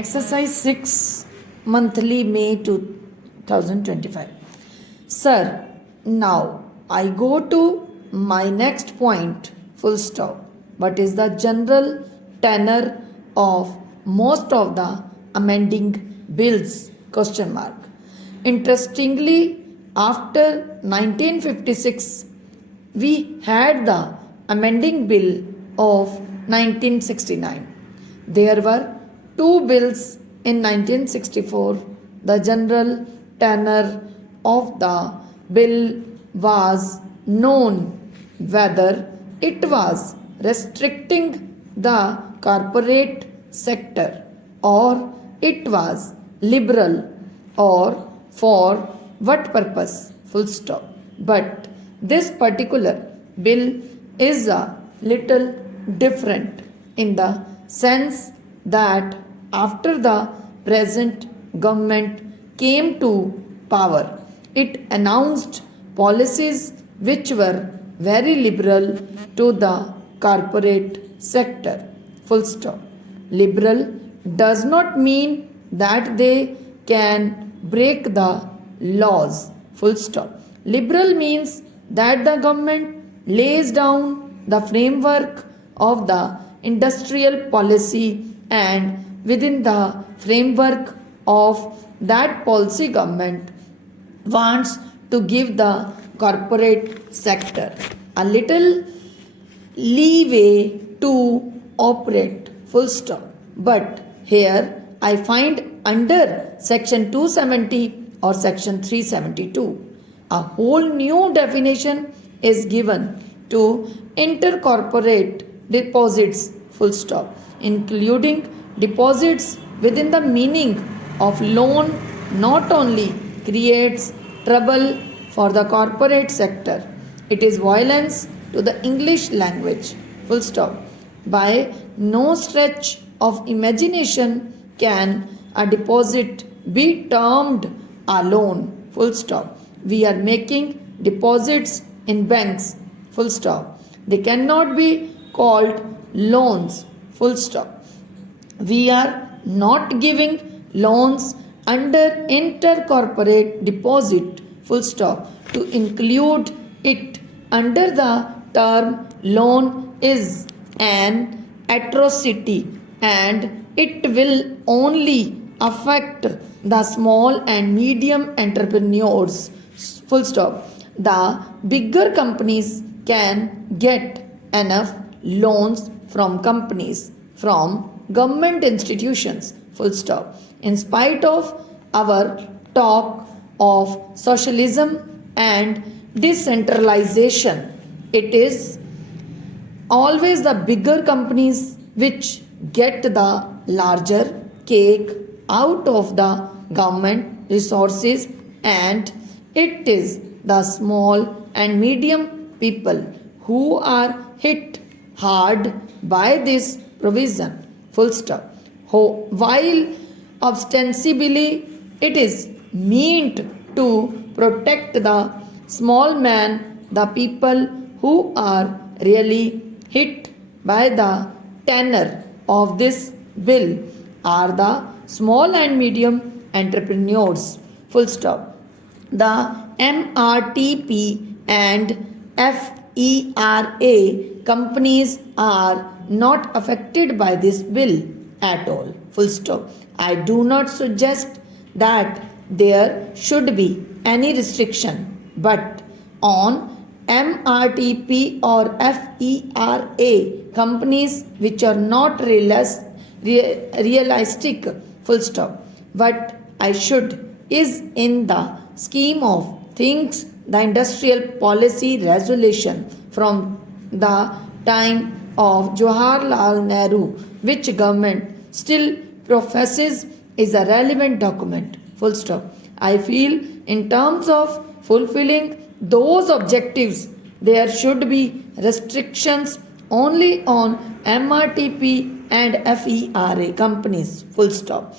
Exercise 6, monthly May 2025. Sir, now I go to my next point, full stop. What is the general tenor of most of the amending bills? Question mark. Interestingly, after 1956, we had the amending bill of 1969. There were two bills in 1964. The general tenor of the bill was known, whether it was restricting the corporate sector or it was liberal or for what purpose, full stop. But this particular bill is a little different in the sense that after the present government came to power, it announced policies which were very liberal to the corporate sector. Full stop. Liberal does not mean that they can break the laws. Full stop. Liberal means that the government lays down the framework of the industrial policy, and within the framework of that policy, government wants to give the corporate sector a little leeway to operate. Full stop. But here I find under section 270 or section 372 a whole new definition is given to intercorporate deposits, full stop, including deposits within the meaning of loan. Not only creates trouble for the corporate sector, it is violence to the English language, full stop. By no stretch of imagination can a deposit be termed a loan, full stop. We are making deposits in banks, full stop. They cannot be called loans, full stop. We are not giving loans under intercorporate deposit, full stop. To include it under the term loan is an atrocity, and it will only affect the small and medium entrepreneurs, full stop. The bigger companies can get enough loans from companies, from government institutions, full stop. In spite of our talk of socialism and decentralization, it is always the bigger companies which get the larger cake out of the government resources, and it is the small and medium people who are hit hard by this provision, full stop. While ostensibly it is meant to protect the small man, the people who are really hit by the tenor of this bill are the small and medium entrepreneurs, full stop. The MRTP and FERA companies are not affected by this bill at all, full stop. I do not suggest that there should be any restriction, but on MRTP or FERA companies which are not realistic, full stop. What I should is in the scheme of things the industrial policy resolution from the time of Jawaharlal Nehru, which government still professes is a relevant document, full stop. I feel in terms of fulfilling those objectives, there should be restrictions only on MRTP and FERA companies, full stop.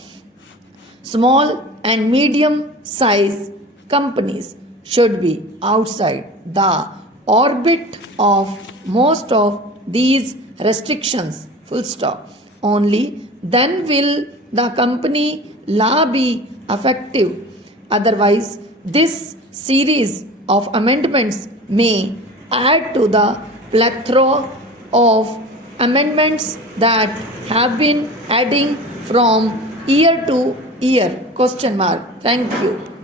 Small and medium size companies should be outside the orbit of most of these restrictions, full stop. Only then will the company law be effective. Otherwise, this series of amendments may add to the plethora of amendments that have been adding from year to year. Question mark. Thank you.